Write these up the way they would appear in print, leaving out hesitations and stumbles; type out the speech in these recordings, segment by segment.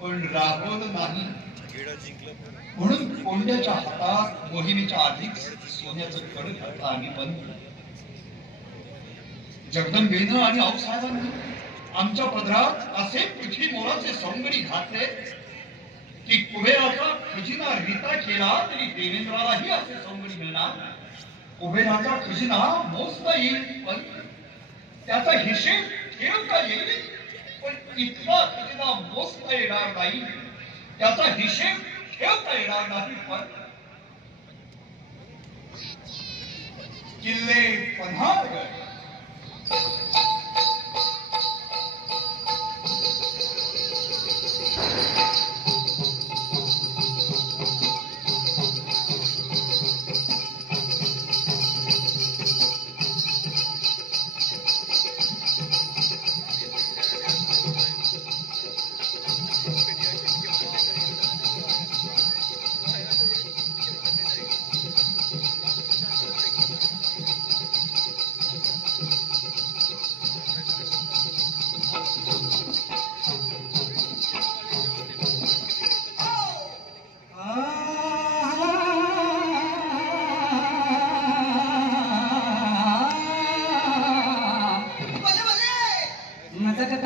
पण रागवलं नाही. म्हणून कोंड्याच्या हातात मोहिनीच्या आधीच सोन्याचं कड घातलं आणि बंद. जगदंबेनं आणि आऊसाहेबांनी आमच्या पदरात असे पृथ्वी मोराचे सौंदर्य घातले की कुबेराचा खजिना रीता केला तरी देवेंद्रालाही असे सौंदर्य मिळणार. कुबेराचा खजिना मोजता येईल पण त्याचा हिशेब ठेवता येईल, पण इतका खजिना मोजता येणार नाही, त्याचा हिशेब ठेवता येणार नाही. पण किल्ले पन्हाळगड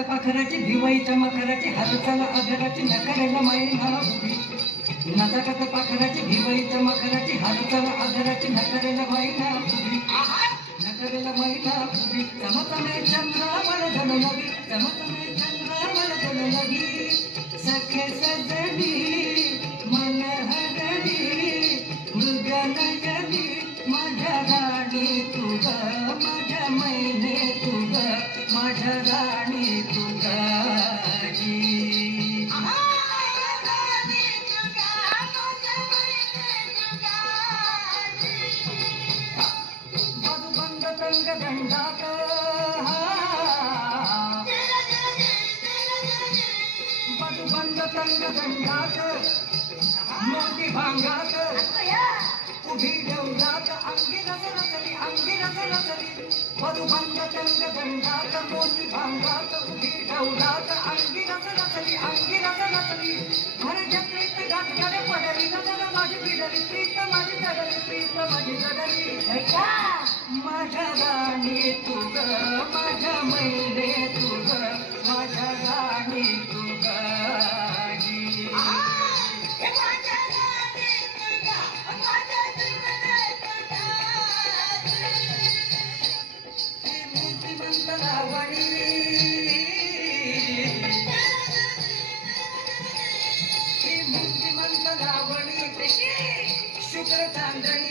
पाखराची भिवाईच्या मकराची हालचाल अधराची नकरेला मैना उभी. नजाकत पाखराची भिवाईच्या मकराची हालचाल अधराची नकरेला मैना उभी. नकरेला मैना उभी. चमकणे चंद्रावर झलनवी, चमकणे चंद्रावर झलनवी. सखे सजनी मन हरणी मृग नयनी माझ्या राणी तुग, माझ्या मैने तुग, माझ्या राणी तुगाजी. मधुबंद तंग दंडात मधुबंद तंग दंडात मोठी भांगात उभी देवलात अंगी रसरसली, अंगी रसरसली. मधुबंद तंग दंडात मोठी भांगात उभी देवलात अंगी रसरसली, अंगी रसरसली. माझ्या प्रीत गाठकडे पडली नजर माझी पिडली, प्रीत माझी चढली, प्रीत माझी चढली. माझ्या राणी तुग, माझ्या मैने तुग, माझ्या राणी तुगाजी. शुक्र चांदणी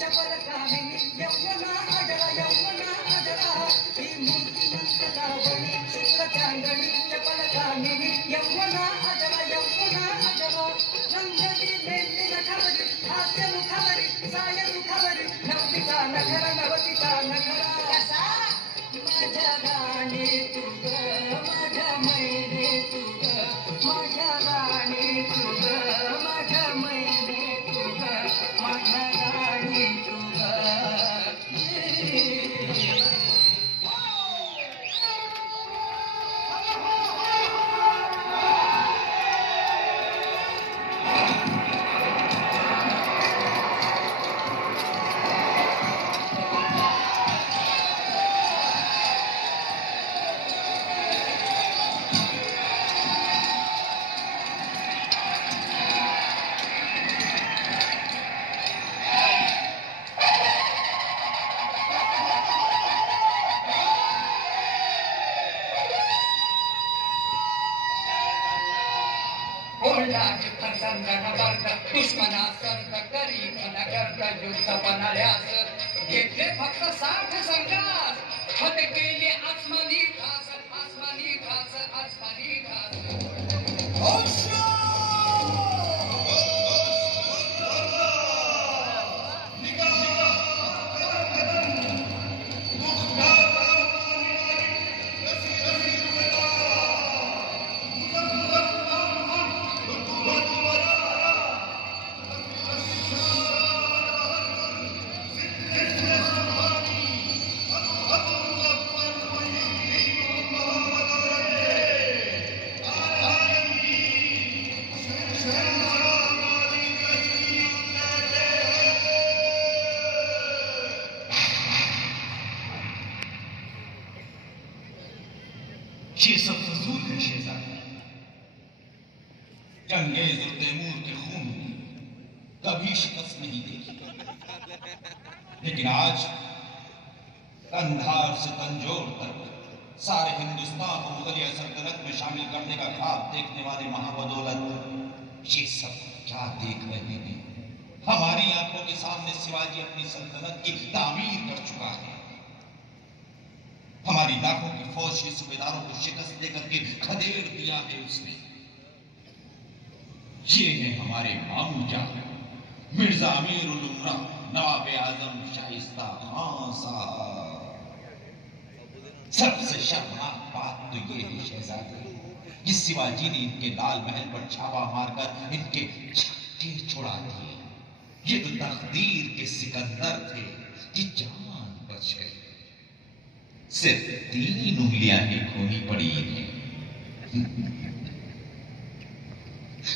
चपल कामिनी यौवना अडरा, यौवना अडरा. ही मूर्तिमंत लावणी शुक्र चांदणी चपल कामिनी यौवना अडरा, यौवना अडरा. रंगली मेंदी नखावरी, हास्य मुखावरी, साय मुखावरी. नवतीचा नखरा, नवतीचा नखरा. माझ्या राणी तुग, माझ्या मैने तुग, माझ्या राणी तुग, माझ्या मैने तुग, माझ्या राणी तुग. दुश्मना सर्द करी करता युद्ध पन्हाळ्यास घेतले फक्त 60 संघास. फत केले आसमानी घास, आसमानी घास, आसमानी घास. یہ سب فضول ہے شہزادی. چنگیز اور تیمور کے خون میں کبھی شکست نہیں دیکھی، لیکن آج قندھار سے تنجور تک سارے ہندوستان کو مغلیہ سلطنت میں شامل کرنے کا خواب دیکھنے والے مہابدولت یہ سب کیا دیکھ رہے ہیں؟ ہماری آنکھوں کے سامنے شیواجی اپنی سلطنت کی تعمیر کر چکا ہے. ہماری لاکھوں کی فوج کے صوبیداروں کو شکست دے کر کے کھدیڑ دیا ہے اس نے. یہ ہیں ہمارے مامو جان مرزا امیر الامراء نواب اعظم شائستہ خان صاحب. سب سے شرمناک بات تو یہ ہے شہزادی کہ شیواجی نے ان کے لال محل پر چھاپا مار کر ان کے چھکے چھڑا دیے. یہ تو تقدیر کے سکندر تھے کہ جان بچ گئی. صرف 3 انگلیاں ہی کھونی پڑی ہیں.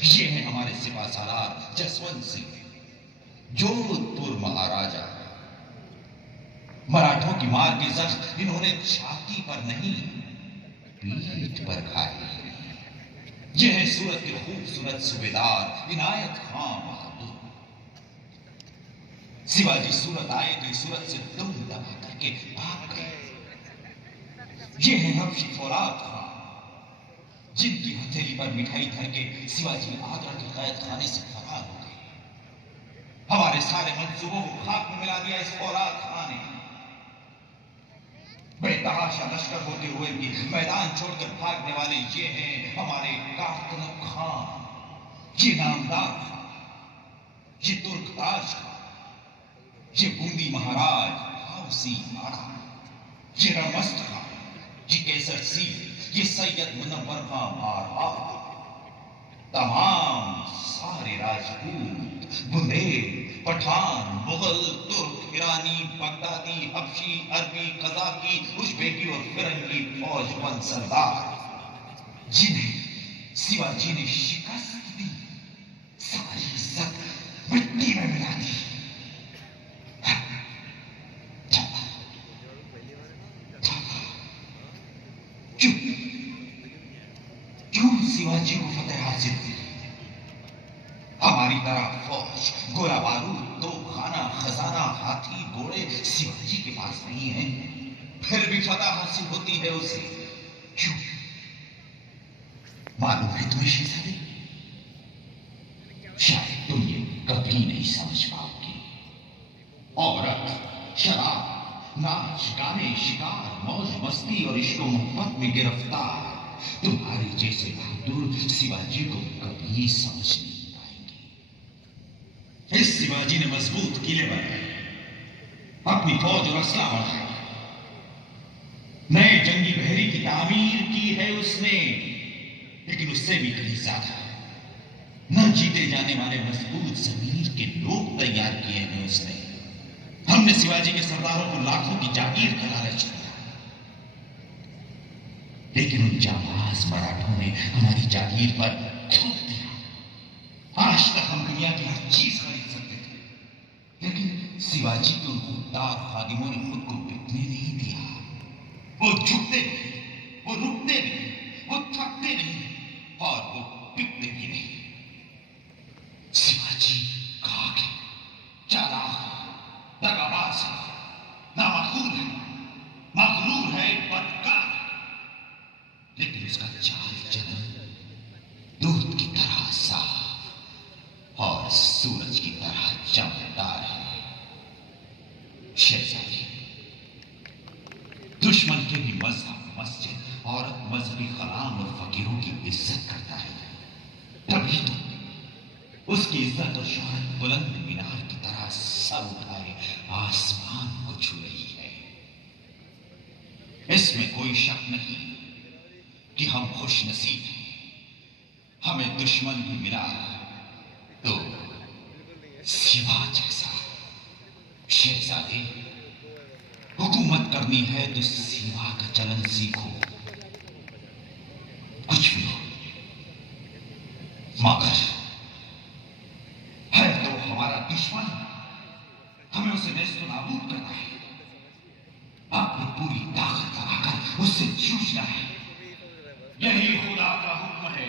یہ ہیں ہمارے سپہ سالار جسونت سنگھ جودھ پور مہاراجا. مراٹھوں کی مار کے زخم انہوں نے چھاتی پر نہیں پیٹھ پر کھائے. یہ ہے سورت کے خوبصورت صوبیدار عنایت خان بہادر. شیواجی سورت آئے تو سورت سے دم دبا کر کے بھاگ گئے. یہ ہے حبشی فولاد خان جن کی ہتھیلی پر مٹھائی دھر کے شیواجی آگرہ کے قید خانے سے فرار ہو گئے. ہمارے سارے منصوبوں کو خاک میں ملا دیا اس فولاد خان نے. بڑے تحاشا لشکر ہوتے ہوئے بھی میدان چھوڑ کر بھاگنے والے یہ ہیں ہمارے کارتنک خان، یہ نامدار خان، یہ ترک تاج خان، یہ بوندی مہاراج ہاؤسی آڑا، یہ رمست خان، یہ کیسر سنگھ، یہ سید منور خان بارہا. تمام سارے راجپوت، بندیل، پٹھان، مغل، ترک، ایرانی، بغدادی، حبشی، عربی، قزاقی، ازبیکی اور فرنگی فوج بند سردار جنہیں شیواجی نے شکست دی ساری عزت مٹی میں ملا دی. کیوں شیواجی کو فتح حاصل ہوئی؟ ہماری طرح فوج، گولہ بارود، توپ خانہ، خزانہ، ہاتھی، گھوڑے شیواجی کے پاس نہیں ہیں، پھر بھی فتح حاصل ہوتی ہے اسے. کیوں؟ معلوم ہے تمہیں شہزادی؟ شاید تم یہ کبھی نہیں سمجھ پاؤ گے. عورت، شراب، ناچ گانے، شکار، موج مستی اور عشق و محبت میں گرفتار تمہارے جیسے بہادر شیواجی کو کبھی سمجھ نہیں پائیں گے. اس شیواجی نے مضبوط قلعے بنائے، اپنی فوج اور اسلحہ بڑھائی، نئے جنگی بحری کی تعمیر کی ہے اس نے، لیکن اس سے بھی کہیں زیادہ نہ جیتے جانے والے مضبوط ضمیر کے لوگ تیار کیے ہیں اس نے. ہم نے شیواجی کے سرداروں کو لاکھوں کی جاگیر کا لالچ دیا، لیکن ان جانباز مراٹھوں نے ہماری جاگیر پر تھوک دیا. آج تک ہم دنیا کی ہر چیز خرید سکتے تھے، لیکن شیواجی کے ان خوددار خادموں نے خود کو بکنے نہیں دیا. وہ جھکتے نہیں، وہ رکتے نہیں، وہ تھکتے نہیں، اور وہ بکتے بھی نہیں. شیواجی کہاں گئے؟ چالاک، دغاباز ہے، نامعقول ہے، مغرور ہے، بدکار ہے، لیکن اس کا چال چلن دودھ کی طرح صاف اور سورج کی طرح چمکدار ہے. شہزادی، دشمن کے بھی مذہب، مسجد، عورت، مذہبی غلام اور فقیروں کی عزت کرتا ہے، تبھی تو اس کی عزت اور شہرت بلند مینار کی طرح سر اٹھائے آسمان کو چھو رہی ہے. اس میں کوئی شک نہیں کہ ہم خوش نصیب ہیں. ہمیں دشمن بھی ملا تو سوا جیسا. شہزادے، حکومت کرنی ہے تو سیوا کا چلن سیکھو، کچھ بھی ہو، مگر ہے تو ہمارا دشمن، ہمیں اسے نیست و نابود کرنا ہے. اپنی پوری طاقت لگا کر اس سے جوجھنا ہے. यही खुदा का हुक्म है।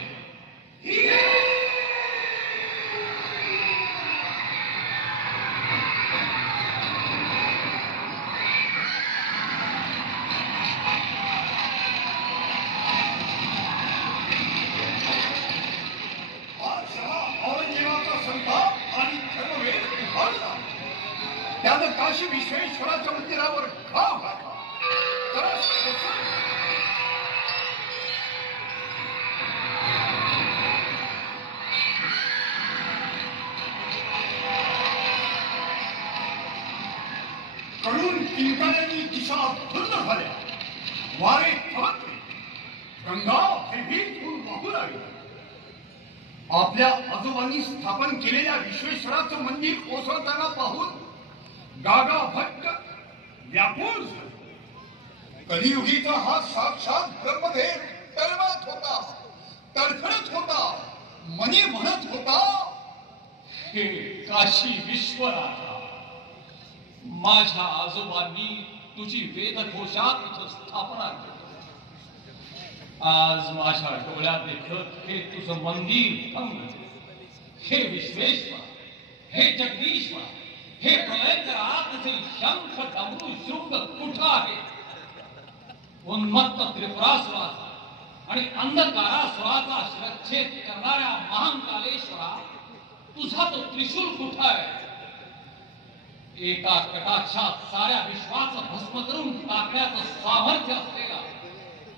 औरंगजेबाचा संताप आणि धर्मवेद उभारला. त्यानं काशी विश्वेश्वराच्या मंदिरावर घाव घातला. तरच कडून किंकाळ्यांनी दिशा भुल्ल झाल्या. वारे थमकले. गंगा भयभीत होऊन वाहू लागली. आपल्या आजोबांनी स्थापन केलेल्या विश्वेश्वराचं मंदिर कोसळताना पाहून गागा भट्ट व्याकुळ झाले. कलियुगीचा हा साक्षात ब्रह्मदेव तळमळत होता, तडफडत होता, मनी म्हणत होता, हे काशी विश्वनाथा, माझ्या आजोबांनी तुझी वेदघोषात इथं स्थापना केली. आज माझ्या डोळ्यात देखत हे तुझं मंदिर भंग. हे विश्वेश्वर, हे जगदीश्वर, हे प्रलयंकराचे शंख डमरू शृंग कुठं आहे? उन्मत्त त्रिपुरासुराचा आणि अंधकारासुराचा शिरच्छेद करणाऱ्या महाकालेश्वरा, तुझा तो त्रिशूल कुठं आहे? एका कटाक्षात साऱ्या विश्वाचं भस्म करून टाकण्याचं सामर्थ्य असलेला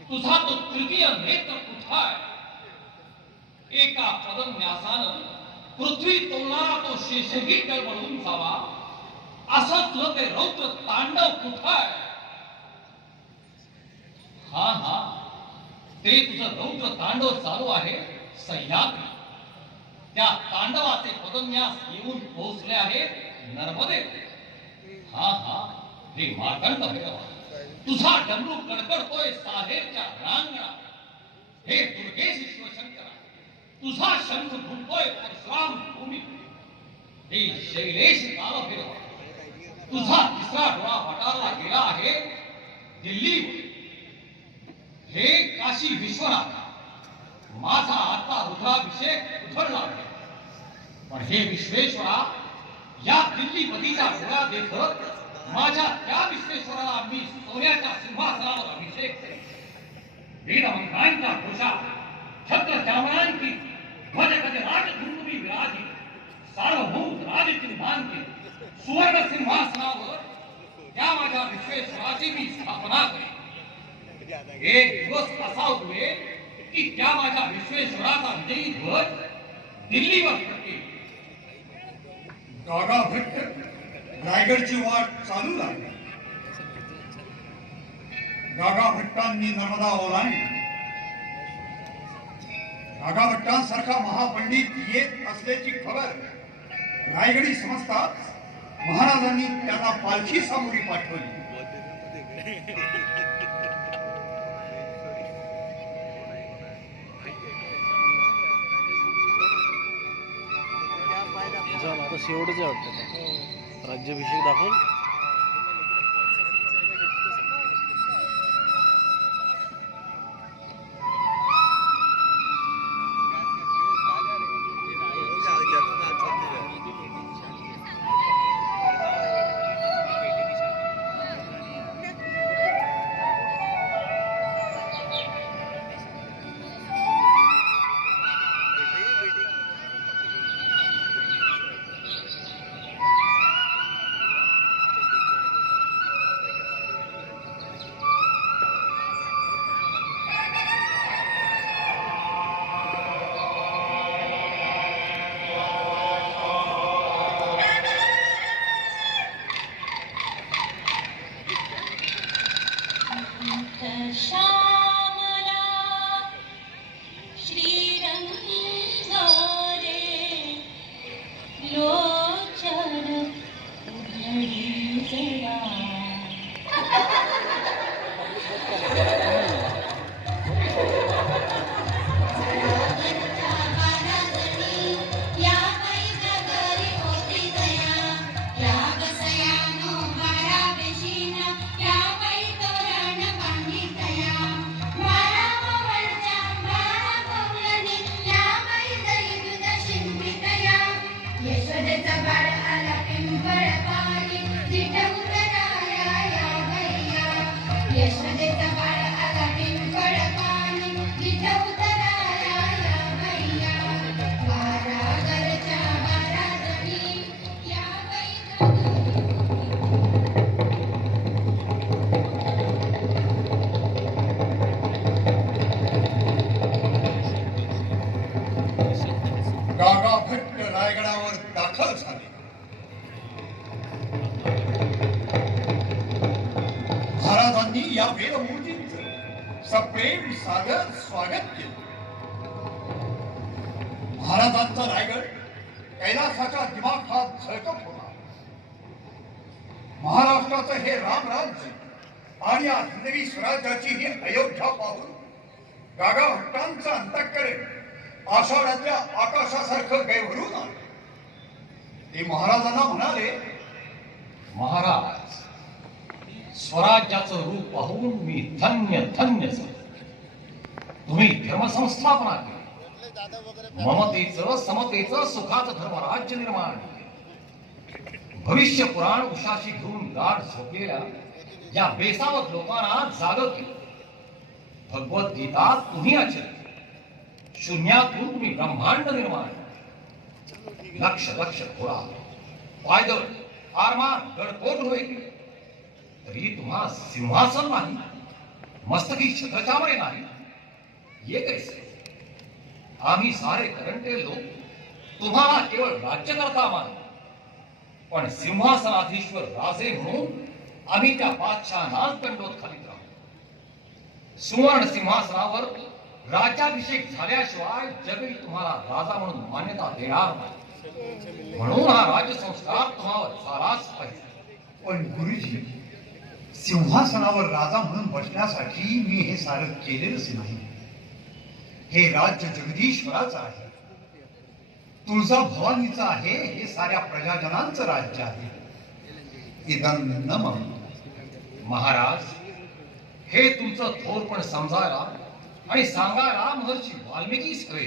तुझा तो तृतीय नेत्र कुठं आहे? एका पदन्यासानं पृथ्वी तोलणारा तो शेषगी टळमळून जावा असं तुझं ते रौद्र तांडव कुठं आहे? हा, ते तुझं रौद्र तांडव चालू आहे सह्याद्री. त्या तांडवाचे पदन्यास येऊन पोहोचले आहेत नर्मदेत. हा, हे मार्तंड भैरवा, तुझा डमरू कडकडतोय साहेबच्या रणांगणात. हे दुर्गेश शिवशंकरा, तुझा शंख फुंकतोय परशुराम भूमी. हे शैलेश कालभैरवा, तुझा तिसरा डोळा वटारला गेला आहे दिल्लीवर. हे काशी विश्वनाथ, माझा आता रुद्राभिषेक उधळला आहे. पण हे विश्वेश्वरा, या दिल्लीपतीच्या डोळ्या देखत माझ्या त्या विश्वेश्वराला मी सोन्याच्या सिंहासनावर अभिषेक करेन. वेदमंत्रांच्या घोषात छत्र चामरांकी ध्वज गज राजधुंदुभी विराजी, सार्वभौम राजचिन्हांकी सुवर्ण सिंहासनावर त्या माझ्या विश्वेश्वराची मी स्थापना करेन. एक दिवस असा उगवेल की त्या माझ्या विश्वेश्वराचा विजयी ध्वज दिल्लीवर फडकेल. गागा भट्ट रायगडची वाट चालू लागली. गागा भट्टांनी नर्मदा ओलांडली. गागा भट्टांसारखा महापंडित येत असल्याची खबर रायगडी समजताच महाराजांनी त्यांना पालखी सामोरी पाठवली. आता शेवटच आहे वाटतं. राज्याभिषेक दाखवून यशोदेचा बाळ आला पिंपळ पाणी तिथं उतराया या मैया बारागरच्या बाराजणी या गागा भट्ट रायगडावर दाखल झाले. महाराजांनी या वेदमूर्तींचं सप्रेम सादर स्वागत केलं. महाराजांचा रायगड कैलासाच्या दिमाखात झळकत होता. महाराष्ट्राचं हे रामराज्य आणि या हिंदवी स्वराज्याची ही अयोध्या पाहून गागा भट्टांचं अंतःकरण आषाढातल्या आकाशासारखं गैभरून आलं. ते महाराजांना म्हणाले, महाराज, स्वराज्याचं रूप पाहून मी धन्य धन्य झालो. तुम्ही धर्मसंस्थापना केली, ममतेचं समतेचं सुखाचं धर्मराज्य निर्माण केले. भविष्य पुराण उशाशी घेऊन गाढ झोपलेल्या या बेसावत लोकांना जागं केलं. भगवद्गीता तुम्ही आचरली, शून्यातून तुम्ही ब्रह्मांड निर्माण केले. लक्ष लक्ष घोडा पायदळ आरमान गडकोट होईल तरी तुम्हा सिंहासन नाही, मस्तकी छत्रचामरे नाही. ये कैसे? आम्ही सारे करंटे लोक तुम्हाला केवळ राज्यकर्ता मानू, पण सिंहासनाधीश्वर राजे म्हणून आम्ही त्या बादशहानाच दंडोत खालीत राहू. सुवर्ण सिंहासनावर राज्याभिषेक झाल्याशिवाय जगही तुम्हाला राजा म्हणून मान्यता देणार नाही. म्हणून हा राजसंस्कार तुम्हावर झालाच पाहिजे. पण गुरुजी, सिंहासनावर राजा म्हणून बसण्यासाठी मी हे सारं केलेलंच नाही. हे राज्य जगदीश्वराचं आहे, तुळजा भवानीचं आहे, हे साऱ्या प्रजाजनांचं राज्य आहे. इदं न मम. महाराज, हे तुमचं थोरपण समजायला आणि सांगायला महर्षी वाल्मिकीच हवे.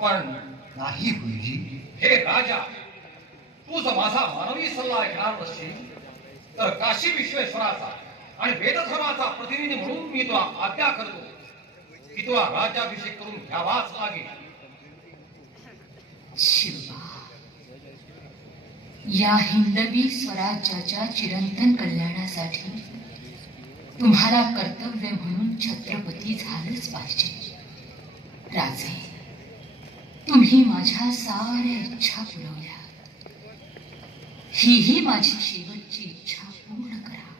पण नाही गुरुजी. हे राजा, तू जर माझा मानवी सल्ला ऐकणार नसशील तर काशी विश्वेश्वराचा आणि वेदधर्माचा प्रतिनिधी म्हणून मी तुला आज्ञा करतो की तुला राज्याभिषेक करून घ्यावाच लागेल. शिवा, या हिंदवी स्वराज्याच्या चिरंतन कल्याणासाठी तुम्हाला कर्तव्य म्हणून छत्रपती झालंच पाहिजे. राजे, तुम्ही माझ्या साऱ्या इच्छा पुरवल्या. ही माझी शेवटची इच्छा पूर्ण करा.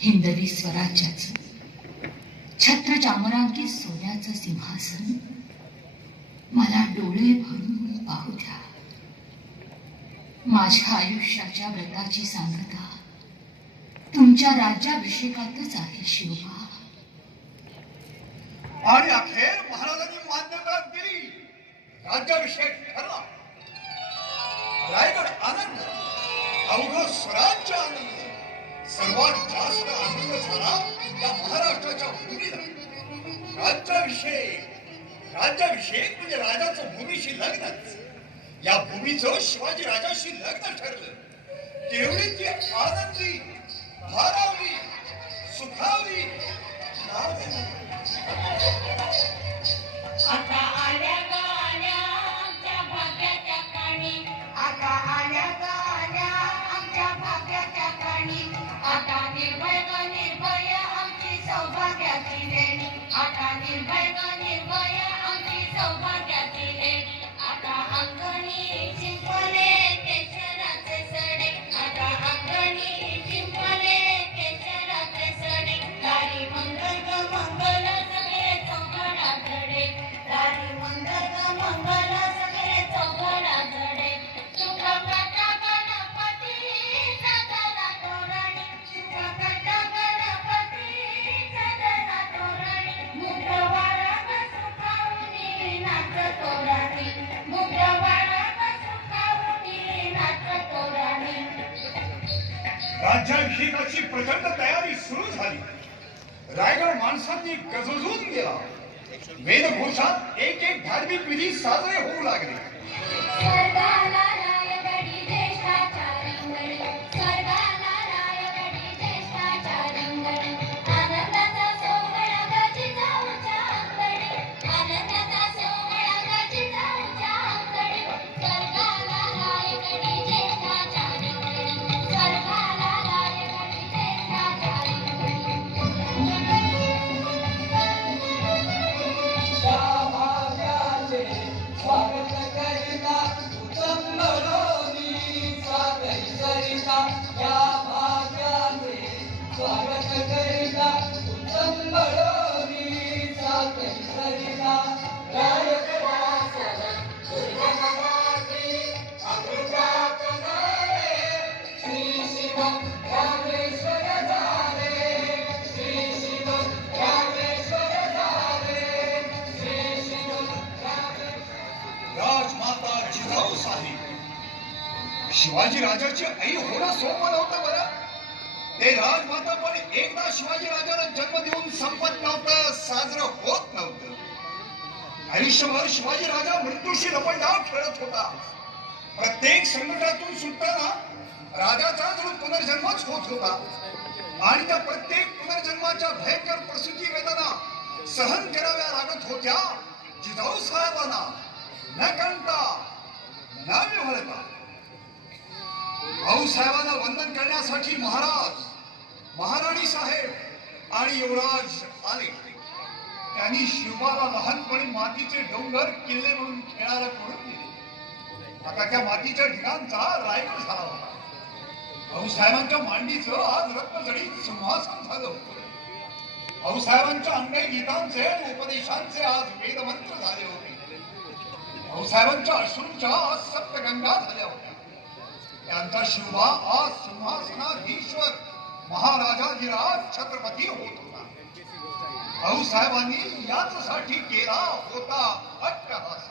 हिंदवी स्वराज्याचं छत्र चामरांकित सोन्याचं सिंहासन मला डोळे भरून पाहू द्या. माझ्या आयुष्याच्या व्रताची सांगता तुमच्या राज्याभिषेकातच आहे शिवबा. आणि अखेर महाराजांनी मान्यता दिली. राज्याभिषेक ठरला. रायगड आनंद, अवघ स्वराज्य आनंद. सर्वात जास्त आनंद झाला या महाराष्ट्राच्या भूमीला. राज्याभिषेक राज्याभिषेक म्हणजे राजाचं भूमीशी लग्नच. या भूमीचं शिवाजी राजाशी लग्न ठरलं. तेवढी ती आनंदी, भारावली, सुखावली. आता आल्या गाण्या आमच्या भाग्याच्या काणी, आता आल्या गाण्या आमच्या भाग्याच्या काणी. आता निर्भय ग निर्भय आमची सौभाग्याची लेणी. आता निर्भय ग निर्भय आमची सौभाग्याची लेणी. आता अंगणी शिंपले केशराचे सडे. आता अंगणी शिंपले केशराचे सडे. दारी मंगल ग मंगल सगळे चौघडा धडे. दारी मंगल ग मंगल सगळे चौघडा धडे. सुखकर्ता गणपती सदरा तोरणी. सुखकर्ता गणपती सदरा तोरणी. मुद्रवाळा ग सुखावणी नाच तोरणी. मुद्रवाळा ग सुखावणी नाच तोरणी. राज्याभिषेकाची प्रचंड तयारी सुरू झाली. रायगड माणसांनी गजबजून गेला. वेदघोषात एक एक धार्मिक विधी साजरे होऊ लागले. स्वर्गाला रायगडी ज्येष्ठाच्या रंगडी. स्वर्गाला रायगडी ज्येष्ठाच्या रंगडी. शिवाजी राजाची आई होणं सोपं नव्हतं बरं. ते राजमाता पण एकदा शिवाजी राजाला जन्म देऊन संपत नव्हतं, साजरं होत नव्हतं. आयुष्यभर शिवाजी राजा मृत्यूशी लपंडाव खेळत होता. प्रत्येक संकटातून सुटताना राजाचा जणू पुनर्जन्मच होत होता. आणि त्या प्रत्येक पुनर्जन्माच्या भयंकर प्रसूती वेदना सहन कराव्या लागत होत्या जिजाऊ साहेबांना, न कांता न विव्हळता. भाऊ साहेबांना वंदन करण्यासाठी महाराज, महाराणी साहेब आणि युवराज आले. त्यांनी शिवबाला लहानपणी मातीचे डोंगर किल्ले म्हणून खेळायला करून दिले. आता त्या मातीच्या ढिगांचा रायगड झाला होता. भाऊसाहेबांच्या मांडीचं आज रत्नजडीत सिंहासन झालं होतं. भाऊसाहेबांच्या अंगाई गीतांचे आणि उपदेशांचे आज वेदमंत्र झाले होते. भाऊसाहेबांच्या अश्रूंच्या आज सप्तगंगा झाल्या होत्या. त्यांचा शिवबा आज सिंहासनाधीश्वर महाराजाधिराज छत्रपती होत होता. भाऊसाहेबांनी याचसाठी केला होता अट्टहास.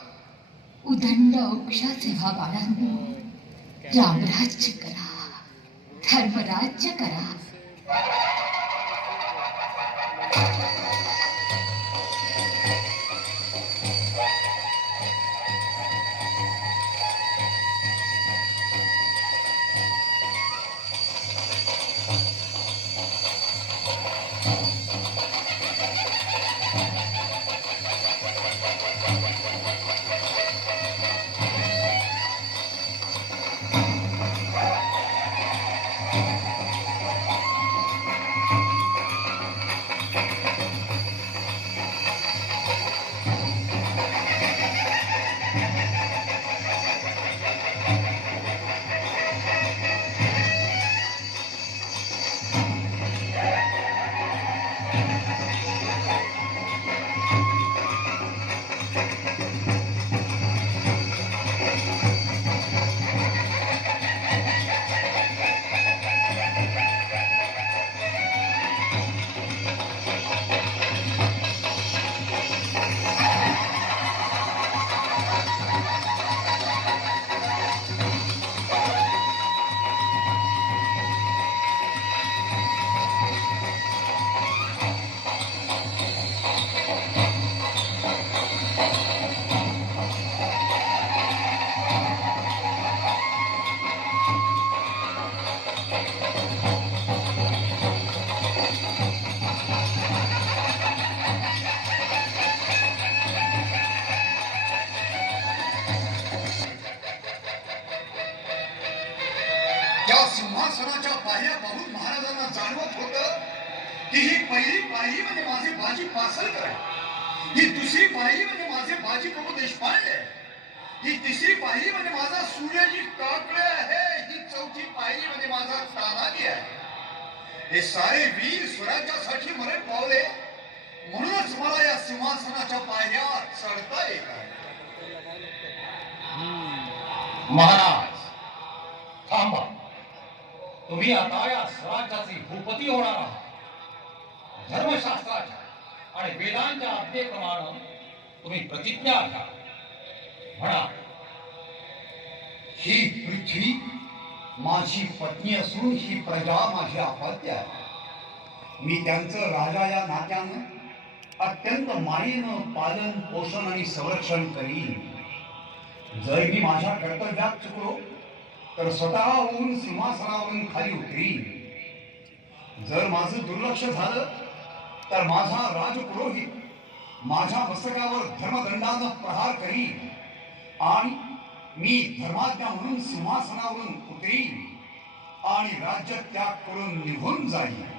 उदंड औक्षाचे व्हा बाळांनो, रामराज्य करा, धर्मराज्य करा. त्या सिंहासनाच्या पायऱ्या पाहून महाराजांना जाणवत होतं की ही पहिली पायरी म्हणजे माझे बाजी पासलकर आहे, ही दुसरी पायरी म्हणजे माझे बाजी प्रभू देशपांडे, ही तिसरी पायरी म्हणजे माझा सूर्यजी काकडे आहे, ही चौथी पायरी म्हणजे माझा तानाजी आहे. हे सारे वीर स्वराज्यासाठी मरण पावले, म्हणूनच मला या सिंहासनाच्या पायऱ्या चढता येत आहे. महाराज थांबा. तुम्ही आता या स्वराज्याचे भूपती होणार आहात. धर्मशास्त्राच्या आणि वेदांच्या आज्ञेप्रमाणे तुम्ही प्रतिज्ञा घ्या. म्हणा. ही पृथ्वी माझी पत्नी असून ही प्रजा माझी अपत्य आहे. मी त्यांचं राजा या नात्यानं अत्यंत मायेनं पालन पोषण आणि संरक्षण करीन. जर मी माझ्या कर्तव्यात चुकलो तर स्वतःहून सिंहासनावरून खाली उतरीन. जर माझं दुर्लक्ष झालं तर माझा राजपुरोहित माझ्या मस्तकावर धर्मदंडानं प्रहार करीन आणि मी धर्माज्ञा म्हणून सिंहासनावरून उतरीन आणि राज्य त्याग करून निघून जाईन.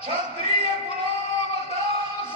क्षत्रिय कुलावतास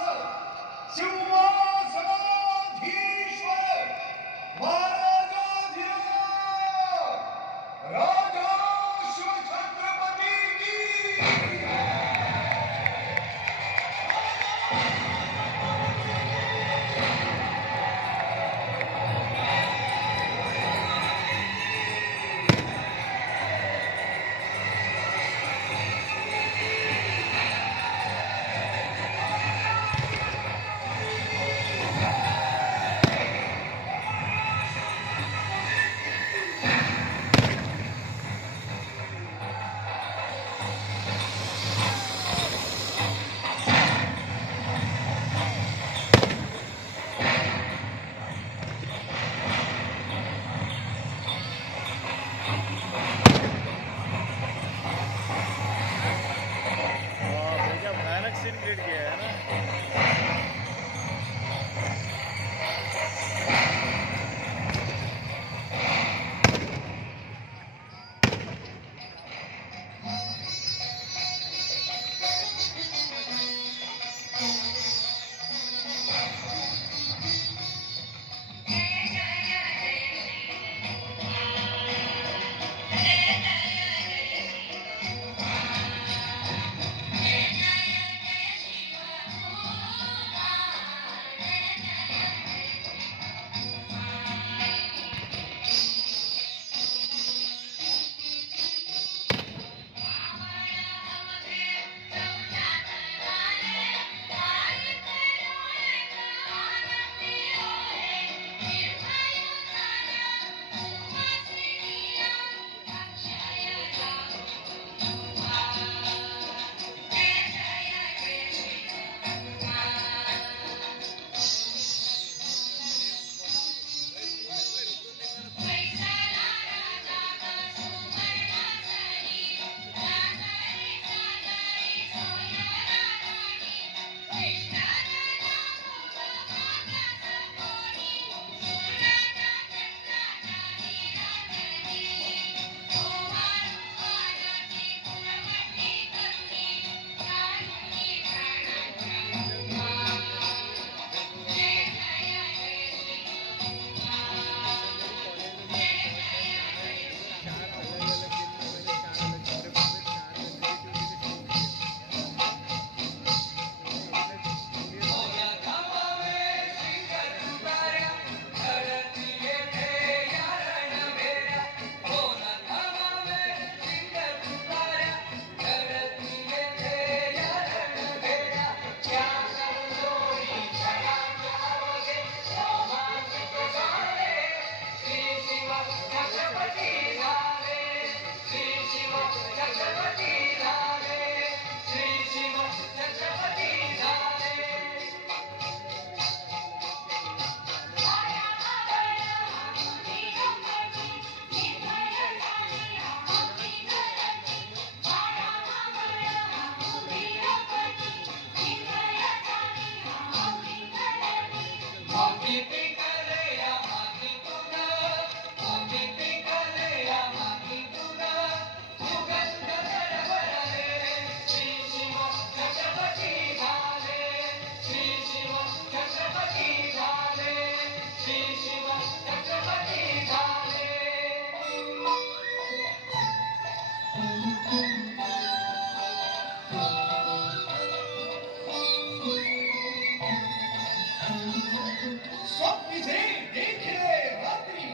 स्वप्न से देख ले रात्रि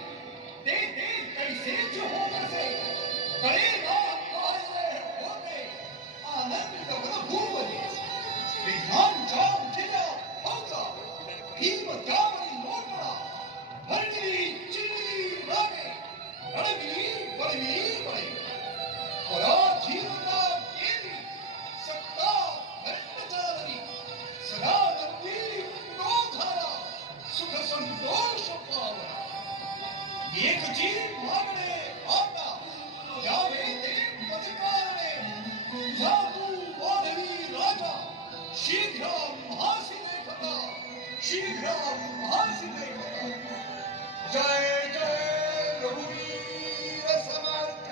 दे दे कैसे जो हो बसे करेगा आए होते आनंद गगन भूवने विधान जाम जिला होता भीम जामनी लोटड़ा भरगिरी चिल्ली रागे रड़गिरी बड़गी बड़े पराधीनता केली सत्ता भ्रष्टाचारी सदानंदी धारा सुख संतोष पावना एकची मागणे आता यावे ते पदकारणे जादू वाढवी राजा शीघ्र महासिलेखता शीघ्र महासिलेखता जय जय रघुवीर समर्थ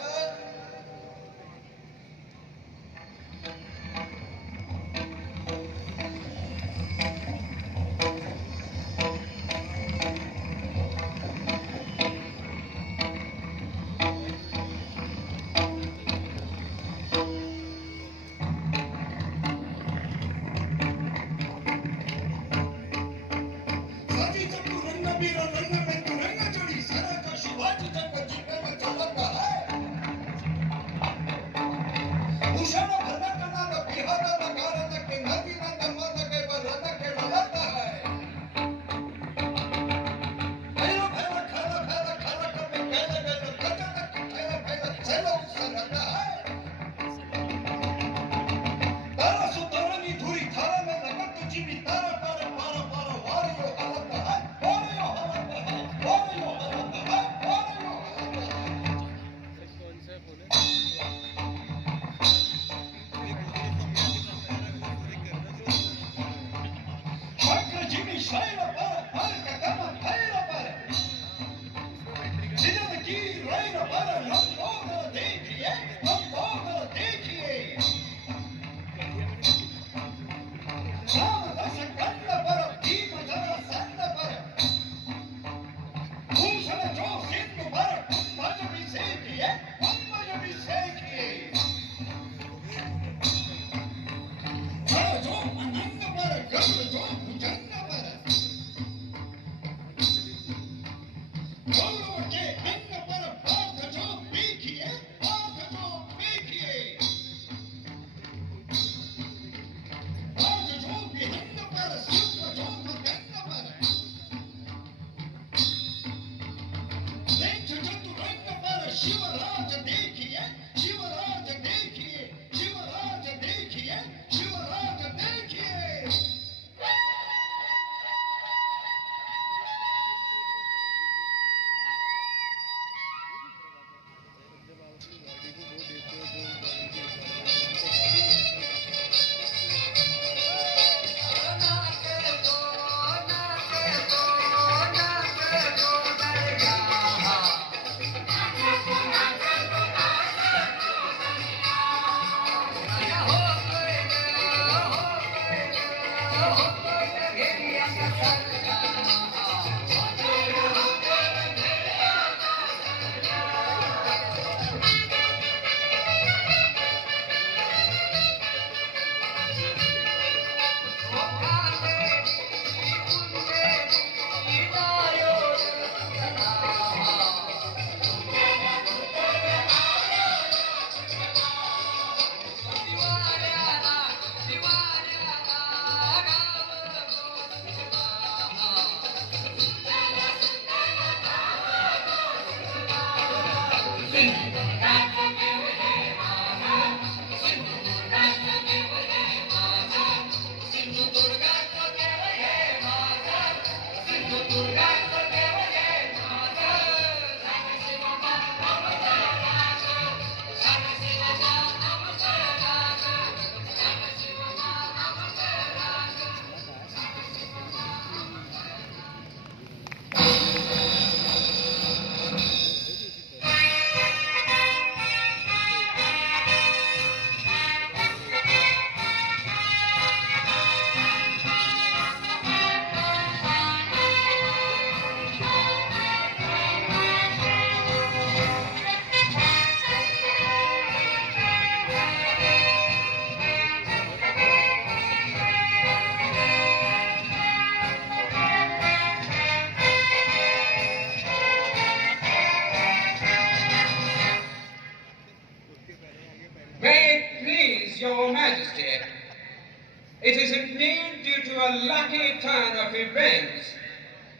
events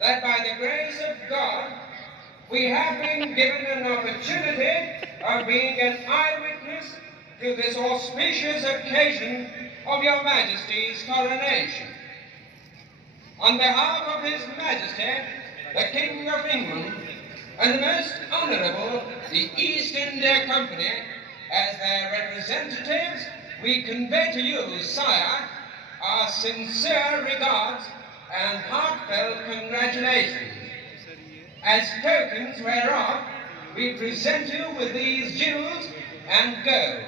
that by the grace of God we have been given an opportunity of being an eyewitness to this auspicious occasion of Your Majesty's coronation. On behalf of His Majesty, the King of England, and the Most Honourable, the East India Company, as their representatives, we convey to you, sire, our sincere regards and heartfelt congratulations. As tokens whereof, we present you with these jewels and gold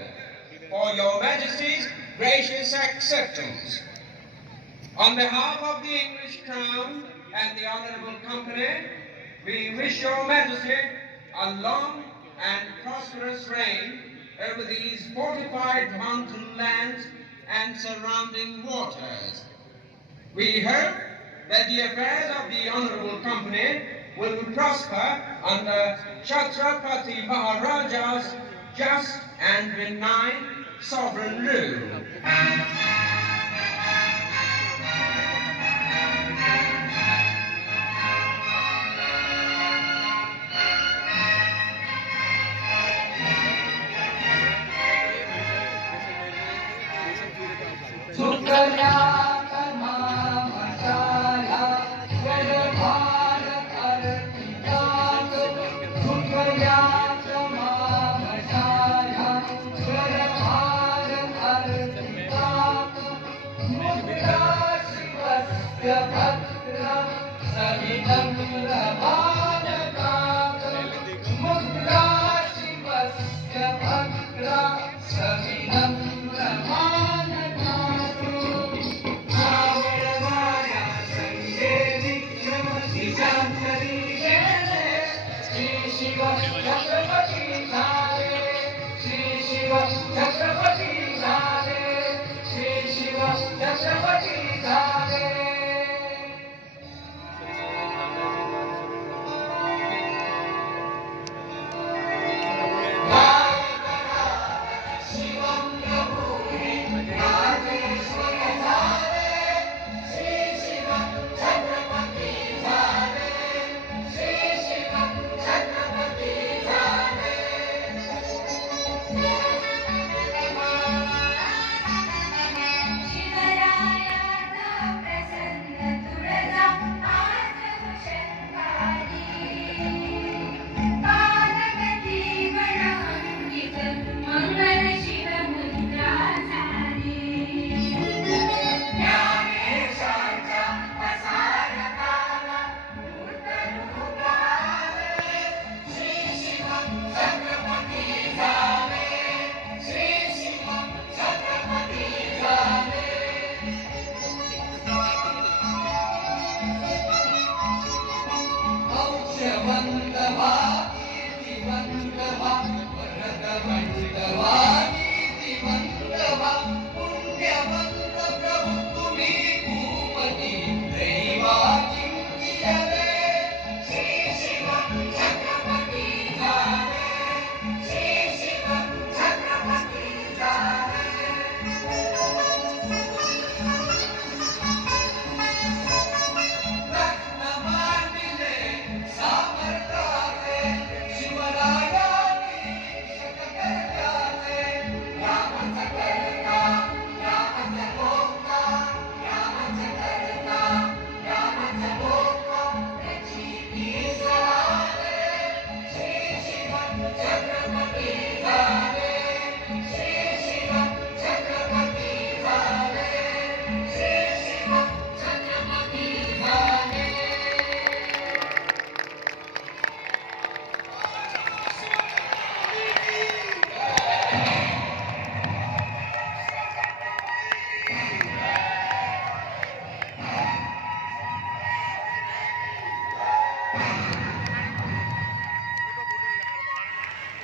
for Your Majesty's gracious acceptance. On behalf of the English Crown and the Honourable Company, we wish Your Majesty a long and prosperous reign over these fortified mountain lands and surrounding waters. We hope that the affairs of the Honourable Company will prosper under Chhatrapati Maharaja's just and benign sovereign rule.